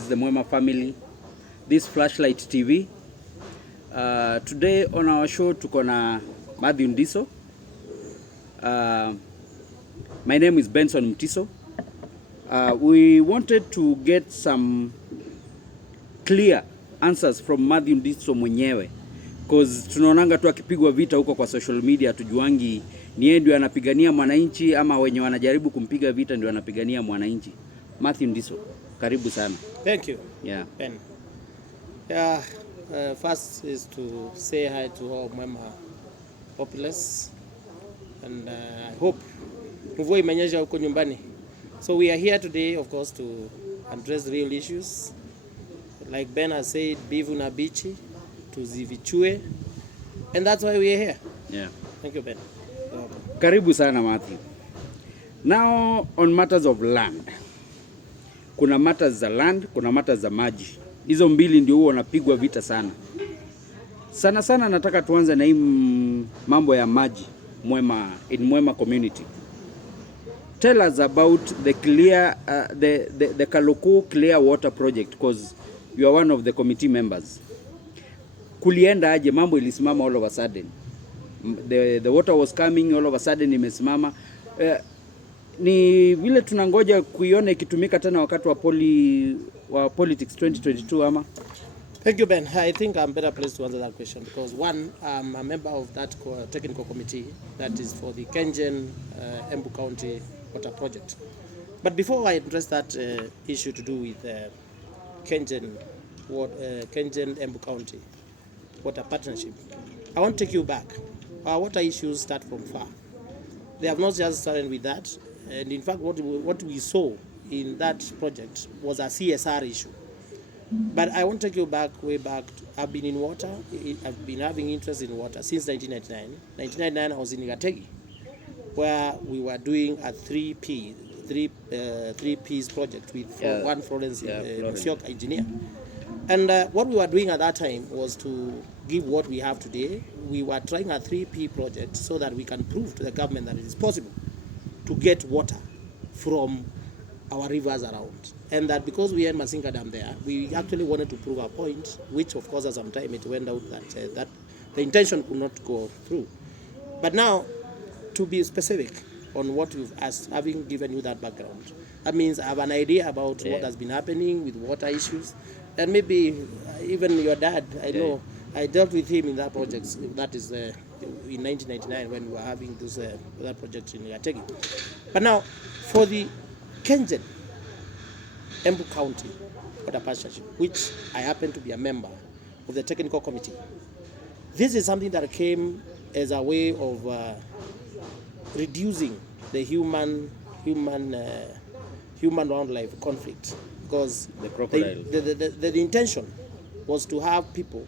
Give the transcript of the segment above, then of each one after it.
is the Mwema family. This Flashlight TV. Today on our show tuko na Mathew Ndiso. My name is Benson Mtiso. We wanted to get some clear answers from Mathew Ndiso mwenyewe, because tunaonanga tu akipigwa vita huko kwa social media, tujuangi ni yeye ndio anapigania mwananchi ama wenye wanajaribu kumpiga vita ndio anapigania mwananchi. Mathew Ndiso, karibu sana. Thank you. Yeah. Ben. Yeah, first is to say hi to all Mwema populace, and I hope mvua imenyesha huko nyumbani. So we are here today, of course, to address real issues. Like Ben has said, Mbivu na Mbichi, tuzivichue, and that's why we are here. Yeah. Thank you, Ben. Karibu sana Mathew. Now on matters of land. Kuna matters za land, kuna matters za maji. Hizo mbili ndio huwa wanapigwa vita sana. Sana nataka tuanze na hii mambo ya maji Mwema, in Mwema community. Tell us about the clear the Kaloko clear water project, because you are one of the committee members. Kulienda aje, mambo ilisimama all of a sudden? The water was coming, all of a sudden imesimama. Ni vile tunangoja kuiona ikitumika tena wakati wa politics 2022 ama? Thank you, Ben. I think I'm better placed to answer that question because one, I'm a member of that technical committee that is for the Kengen embucounty water project. But before I address that issue to do with Kengen embucounty water partnership, I want to take you back. Our water issues start from far. They have not just started with that. And in fact, what we saw in that project was a CSR issue. But I want to take you way back. I've been in water. I've been having interest in water since 1999. 1999, I was in Gategi, where we were doing a three piece project with one Florence engineer. And what we were doing at that time was to give what we have today. We were trying a 3P project so that we can prove to the government that it is possible to get water from our rivers around. And that because we had Masinga Dam there, we actually wanted to prove our point, which of course at some time it went out that the intention could not go through. But now, to be specific on what you've asked, having given you that background, that means I have an idea about what has been happening with water issues. And maybe even your dad, I know, I dealt with him in that project, that is in 1999 when we were having that project in Gategi. But now, for the Kengen embucounty water partnership, which I happen to be a member of the technical committee, this is something that came as a way of reducing the human wildlife conflict, because the intention was to have people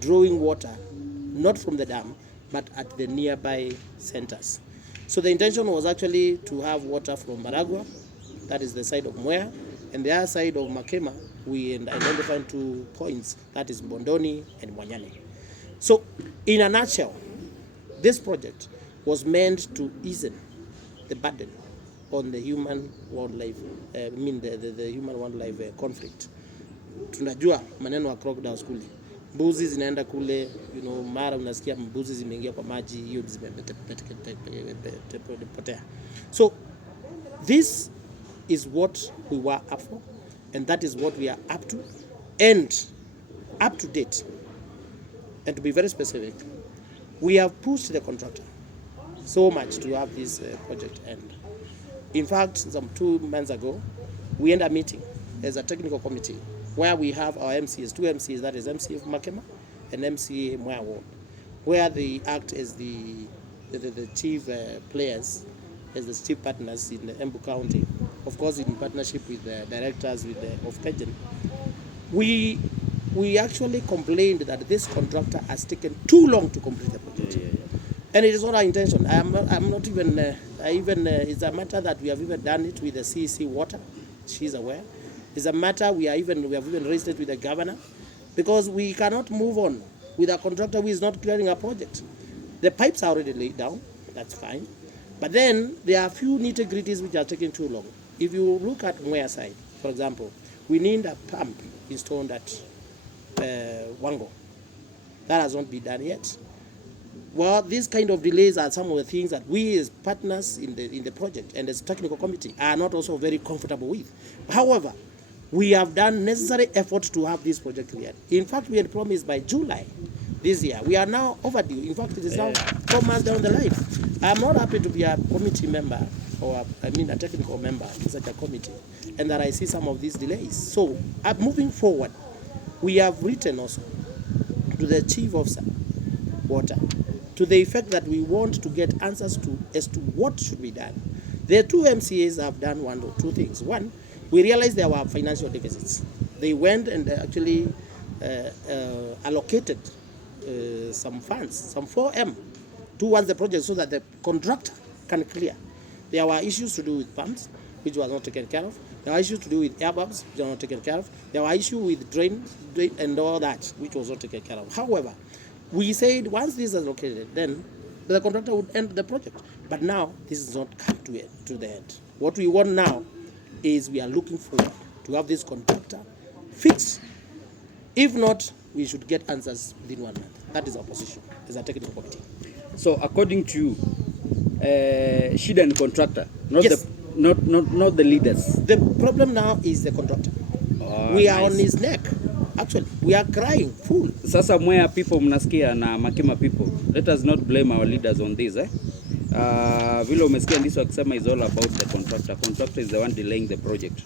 drawing water not from the dam but at the nearby centers. So the intention was actually to have water from Maragua, that is the side of Mwea, and the other side of Makema we identified 2 points, that is Bondoni and Mwanyane. So in a nutshell, this project was meant to ease the burden on the human wildlife, the human wildlife conflict. Tunajua maneno ya crocodiles kule, mbuzi zinaenda kule, mara unasikia mbuzi zimeingia kwa maji, hiyo zimepotea. So this is what we were up for, and that is what we are up to, and up to date. And to be very specific, we have pushed the contractor so much to have this project end. In fact, some 2 months ago, we had a meeting as a technical committee where we have our MCAs, 2 MCAs, that is MCA Makema and MCA Mwea Ward, where they act as the chief players, as the chief partners in the embucounty, of course in partnership with the directors of Kengen. We actually complained that this contractor has taken too long to complete the project. And it is not our intention. I'm not even, it's a matter that we have even done it with the CEC water. She's aware. It's a matter we have even raised it with the governor, because we cannot move on with a contractor who is not clearing a project. The pipes are already laid down, that's fine. But then there are a few nitty-gritties which are taking too long. If you look at Mwea side, for example, we need a pump installed at Wango. That has not been done yet. Well, these kind of delays are some of the things that we as partners in the project and as technical committee are not also very comfortable with. However, we have done necessary effort to have this project cleared. In fact, we had promised by July this year. We are now overdue. In fact, it is now 4 months down the line. I'm not happy to be a committee member or a technical member in such a committee, and that I see some of these delays. So, moving forward, we have written also to the Chief Officer, Water, to the effect that we want to get answers as to what should be done. The two MCAs have done one or two things. One, we realized there were financial deficits. They went and actually allocated some funds, some 4M, towards the project so that the contractor can clear. There were issues to do with pumps, which was not taken care of. There were issues to do with airbags, which were not taken care of. There were issues with drain and all that, which was not taken care of. However, we said once this is located, then the contractor would end the project. But now this has not come to the end. What we want now is we are looking forward to have this contractor fixed. If not, we should get answers within 1 month. That is our position as a technical committee. So according to you, shida and contractor, not Yes. not the leaders. The problem now is the contractor. We are on his neck. Actually, we are crying full. Sasa Mwea people mnasikia na Makima people, let us not blame our leaders on this. Vile umesikia Ndiso akisema is all about the contractor. Contractor is the one delaying the project.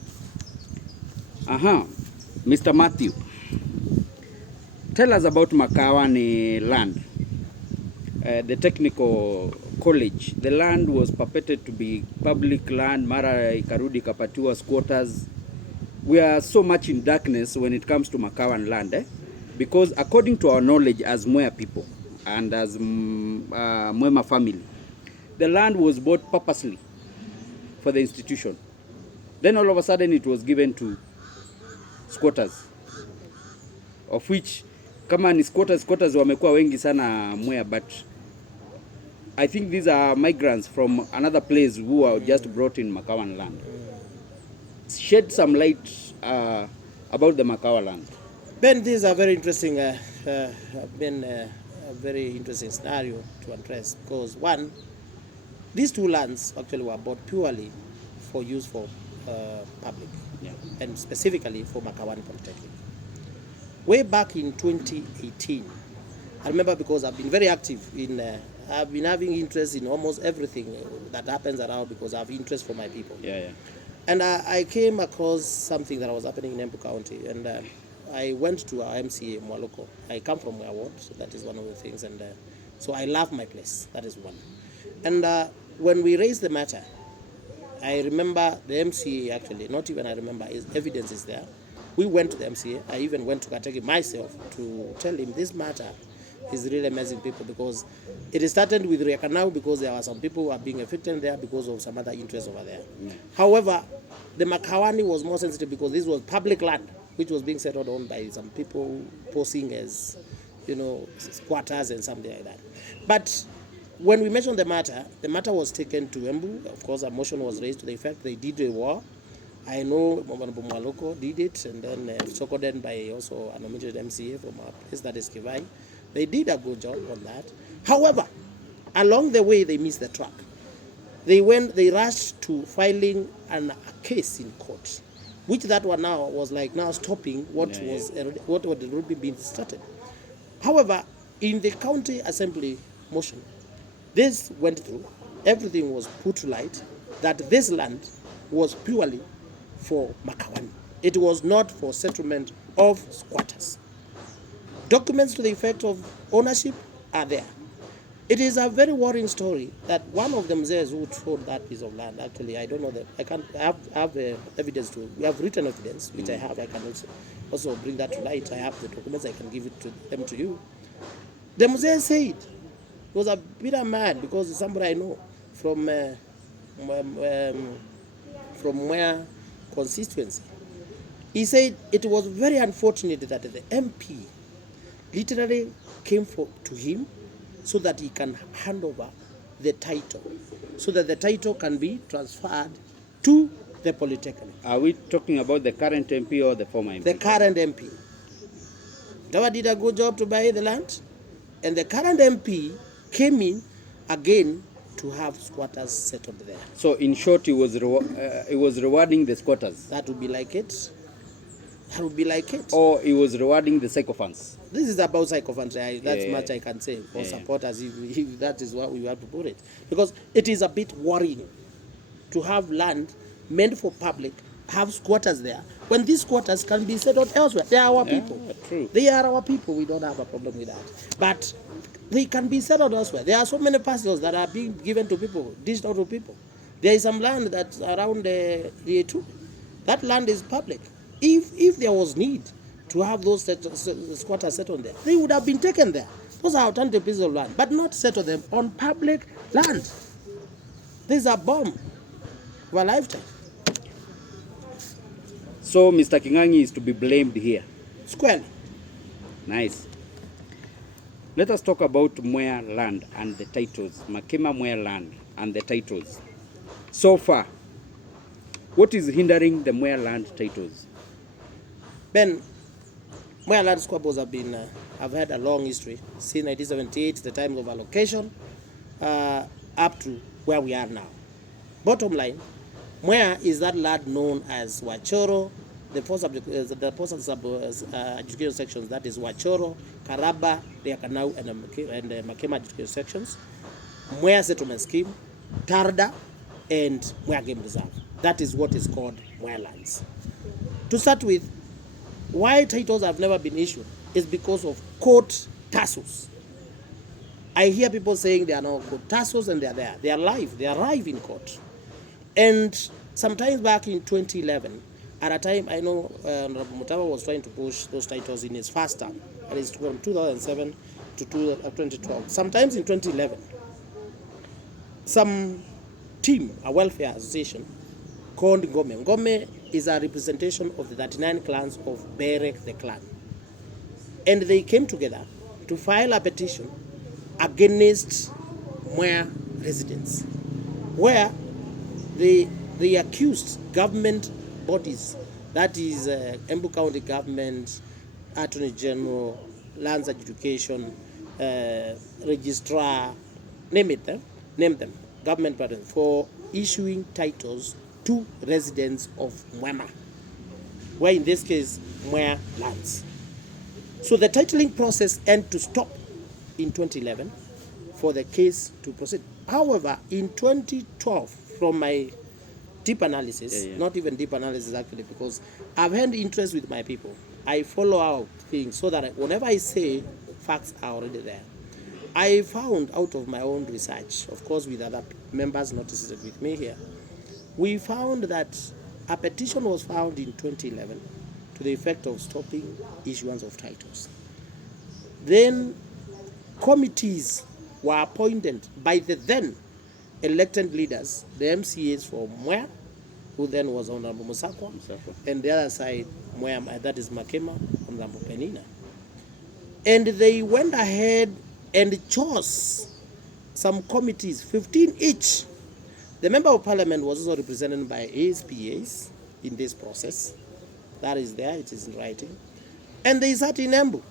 Mr. Mathew, tell us about Makawani land. The technical college, the land was purported to be public land, mara ikarudi kapatiwa squatters. We are so much in darkness when it comes to Makawan land, because according to our knowledge as Mwea people and as Mwema family, the land was bought purposely for the institution. Then all of a sudden it was given to squatters, of which kama ni squatters wamekuwa wengi sana Mwea, but I think these are migrants from another place who are just brought in Makawan land. Shed some light about the Makawa land. Ben, this is a very interesting, very interesting scenario to address, because one, these two lands actually were bought purely for use for public, and specifically for Makawani Polytechnic. Way back in 2018, I remember, because I've been very active in, I've been having interest in almost everything that happens around, because I have interest for my people. And I came across something that was happening in Embucounty, and I went to our MCA Mwaloko. I come from Mwea Ward, so that is one of the things, and so I love my place. That is one. And when we raised the matter, I remember the MCA actually, not even I remember, evidence is there. We went to the MCA. I even went to Kategi myself to tell him this matter is really amazing people, because it started with Riakanau because there were some people who are being affected there because of some other interests over there. However, the Makawani was more sensitive because this was public land which was being settled on by some people posing as, squatters and something like that. But when we mentioned the matter was taken to Embu. Of course, a motion was raised to the effect they did a war. I know Mwaloko did it, and then seconded by also a nominated MCA from our place, that is Kivai. They did a good job on that. However, along the way, they missed the track. They rushed to filing a case in court, which that one now was like now stopping what had already been started. However, in the county assembly motion, this went through. Everything was put to light that this land was purely for Makawani. It was not for settlement of squatters. Documents to the effect of ownership are there. It is a very worrying story that one of them says who sold that piece of land. Actually, I don't know that. I have evidence to. We have written evidence, which I have. I can also bring that to light. I have the documents. I can give it to them to you. The Mzee said he was a bitter man, because it's somebody I know from Mwea constituency. He said it was very unfortunate that the MP literally came to him so that he can hand over the title, so that the title can be transferred to the Polytechnic. Are we talking about the current MP or the former MP? The current MP. Dawa did a good job to buy the land, and the current MP came in again to have squatters settled there. So in short, he was rewarding the squatters. That would be like it. That would be like it. Or he was rewarding the sycophants. This is about sycophants. That's Yeah. much I can say for supporters, if that is what we have to put it. Because it is a bit worrying to have land meant for public, have squatters there, when these squatters can be settled elsewhere. They are our people. True. They are our people. We don't have a problem with that. But they can be settled elsewhere. There are so many parcels that are being given to people, dished out to people. There is some land that's around the A2. That land is public. If there was need to have those squatters settled there, they would have been taken there. Those are alternative pieces of land, but not settle them on public land. This is a bomb of a lifetime. So Mr. Kingangi is to be blamed here. Squarely. Nice. Let us talk about Mwea land and the titles. Makema Mwea land and the titles. So far, what is hindering the Mwea land titles? Ben, Mwea land squabbles have had a long history since 1978, the time of allocation, up to where we are now. Bottom line, Mwea is that land known as Wachoro, the four adjudication sections, that is Wachoro, Karaba, Reakanau, and Makema adjudication sections, Mwea settlement scheme, Tarda, and Mwea game reserve. That is what is called Mwea lands. To start with, why titles have never been issued is because of court tussles. I hear people saying there are no court tussles, and they are there. They are live. They arrive in court. And sometimes back in 2011, at a time I know Mutawa was trying to push those titles in his first term. That is from 2007 to 2012. Sometimes in 2011, some team, a welfare association called Ngome. Ngome is a representation of the 39 clans of Berek the clan. And they came together to file a petition against Mwea residents, where they accused government bodies, that is embucounty government, Attorney General, Lands Adjudication, Registrar, name them, government bodies, for issuing titles to residents of Mwema, where in this case, Mwea lands. So the titling process ended to stop in 2011 for the case to proceed. However, in 2012, from my deep analysis, not even deep analysis actually, because I've had interest with my people. I follow out things so that whenever I say, facts are already there. I found out of my own research, of course with other members noticed it with me here, we found that a petition was filed in 2011 to the effect of stopping issuance of titles. Then committees were appointed by the then elected leaders, the MCAs for Mwea, who then was Honorable Musakwa, and the other side, Mwea, that is Makema, Honorable Penina. And they went ahead and chose some committees, 15 each. The Member of Parliament was also represented by ASPAs in this process. That is there, it is in writing. And they sat in Embu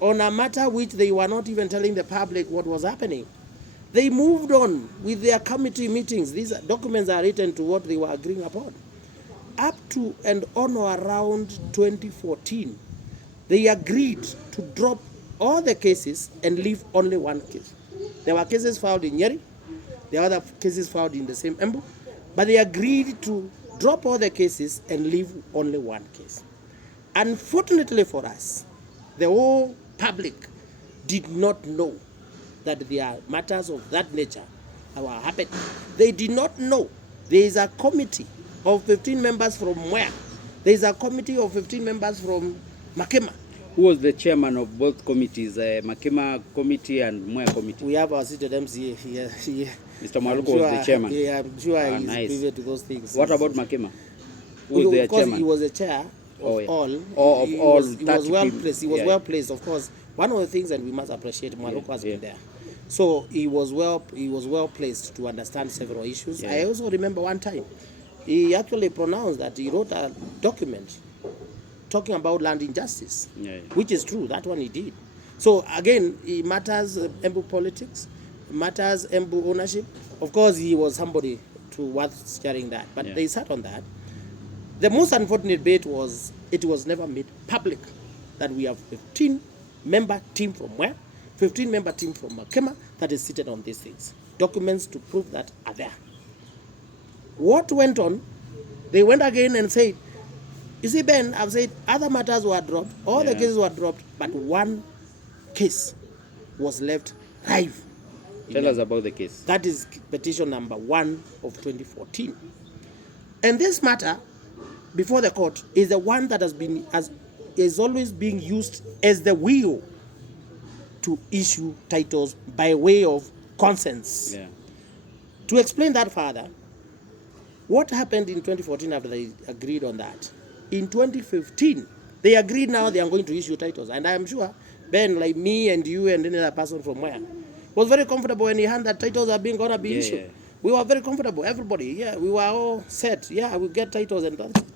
on a matter which they were not even telling the public what was happening. They moved on with their committee meetings. These documents are written to what they were agreeing upon. Up to and on or around 2014, they agreed to drop all the cases and leave only one case. There were cases filed in Nyeri, there were other cases filed in the same Embu, but they agreed to drop all the cases and leave only one case. Unfortunately for us, the whole public did not know that there are matters of that nature were happening. They did not know there is a committee of 15 members from Mwea. There is a committee of 15 members from Makema. Who was the chairman of both committees, Makema committee and Mwea committee? We have our seated MCA here. Mr. Maluko was the chairman. Yeah, I'm sure he's nice. privy to those things. What about Makema? Who was their chairman? He was the chair of all. He was well placed. He was well placed, of course. One of the things that we must appreciate, Maluko has been there. So he was well placed to understand several issues. I also remember one time he actually pronounced that he wrote a document talking about land injustice, which is true. That one he did. So again, it matters Embu politics, matters Embu ownership. Of course, he was somebody to worth sharing that, but they sat on that. The most unfortunate bit was it was never made public that we have 15-member team from Mwea, 15-member team from Makema that is seated on these things. Documents to prove that are there. What went on? They went again and said, you see, Ben, I've said other matters were dropped, all the cases were dropped, but one case was left live. Tell us about the case. That is petition number 1 of 2014. And this matter before the court is the one that is always being used as the wheel to issue titles by way of consents. To explain that further, what happened in 2014 after they agreed on that? In 2015, they agreed now they are going to issue titles. And I am sure Ben, like me and you and any other person from Mwea, was very comfortable when he heard that titles are going to be issued. We were very comfortable, everybody. We were all set. We'll get titles and that's it.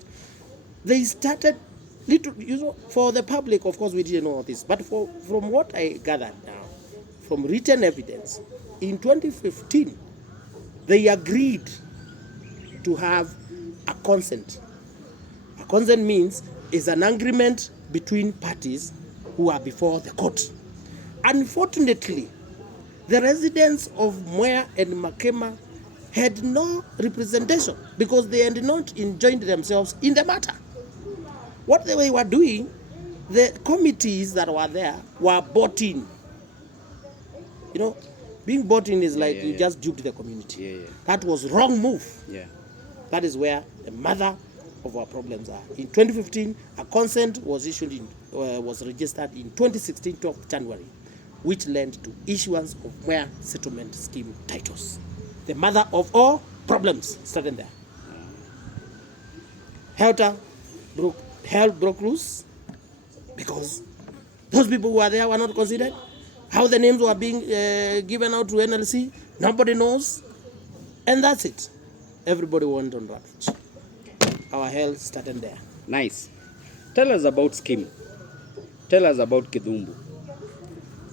They started, for the public, of course, we didn't know all this. But from what I gathered now, from written evidence, in 2015, they agreed to have a consent. A consent means is an agreement between parties who are before the court. Unfortunately, the residents of Mwea and Makema had no representation because they had not joined themselves in the matter. What they were doing, the committees that were there were bought in. Being bought in is like you just duped the community. That was wrong move. That is where the mother of our problems are. In 2015, a consent was issued was registered in 2016, 12th January, which led to issuance of Mwea settlement scheme titles. The mother of all problems started there. Hell broke loose because those people who were there were not considered. How the names were being given out to NLC, nobody knows. And that's it. Everybody went on ravage. Our hell started there. Nice. Tell us about scheme. Tell us about Kidhumbu.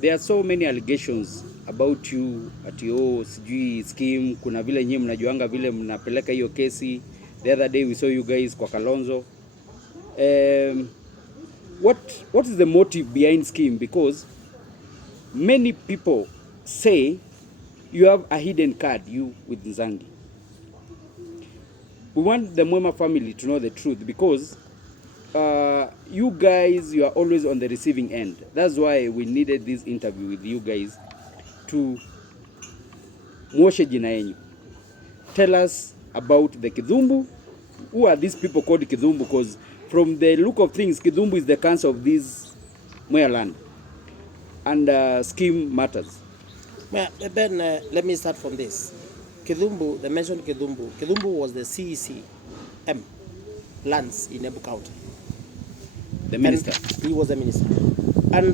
There are so many allegations about you at your sijui scheme. Kuna vile nyinyi mnajuanga vile mnapeleka hiyo kesi. The other day we saw you guys kwa Kalonzo. What is the motive behind scheme? Because many people say you have a hidden card, you with Nzangi. We want the Mwema family to know the truth because you guys, you are always on the receiving end. That's why we needed this interview with you guys to mwoshe jina yenyu. Tell us about the Kidhumbu. Who are these people called Kidhumbu? Because from the look of things, Kidhumbu is the cancer of this mwealand. And scheme matters. Ben, let me start from this. Kidhumbu, they mentioned Kidhumbu. Kidhumbu was the CECM lands in embucounty. The minister. And he was the minister. And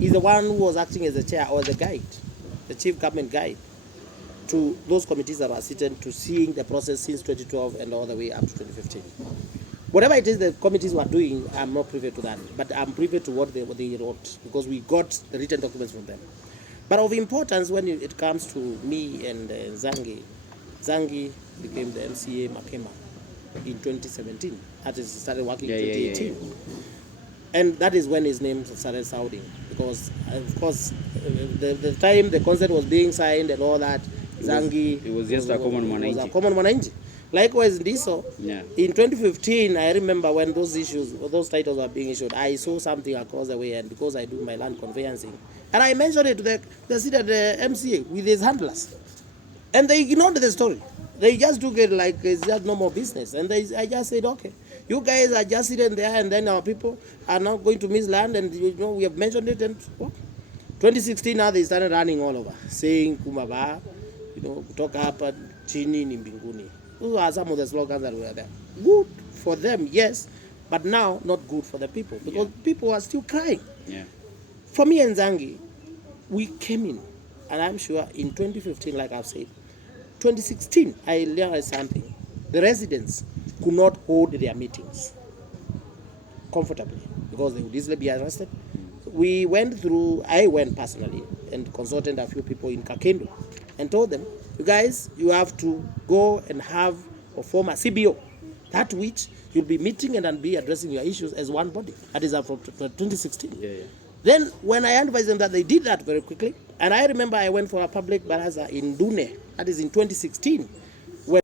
he's the one who was acting as the chair or the guide, the chief government guide to those committees that were seated to seeing the process since 2012 and all the way up to 2015. Whatever it is the committees were doing, I'm not privy to that. But I'm privy to what they wrote because we got the written documents from them. But of importance when it comes to me and Nzangi, Nzangi became the MCA Makema in 2017. That is, started working in 2018. And that is when his name started sounding. Because, of course, the time the consent was being signed and all that, Nzangi it was just a common mwananchi. Likewise, Ndiso, in 2015, I remember when those titles were being issued, I saw something across the way, and because I do my land conveyancing, and I mentioned it to the seated MCA with his handlers, and they ignored the story. They just took it like it's just normal business, and I just said, okay, you guys are just sitting there, and then our people are now going to miss land, and we have mentioned it, and what? 2016 now they started running all over, saying Kumaba, kutoka hapa chini ni mbinguni. Those are some of the slogans that were there. Good for them, yes, but now not good for the people because people are still crying. For me and Nzangi, we came in, and I'm sure in 2015, like I've said, 2016, I realized something. the residents could not hold their meetings comfortably because they would easily be arrested. I went personally and consulted a few people in Kakendo and told them, you guys, you have to go and have or form a CBO, that which you'll be meeting and be addressing your issues as one body. That is from 2016. Yeah. Then when I advised them that, they did that very quickly. And I remember I went for a public baraza in Dune, that is in 2016. When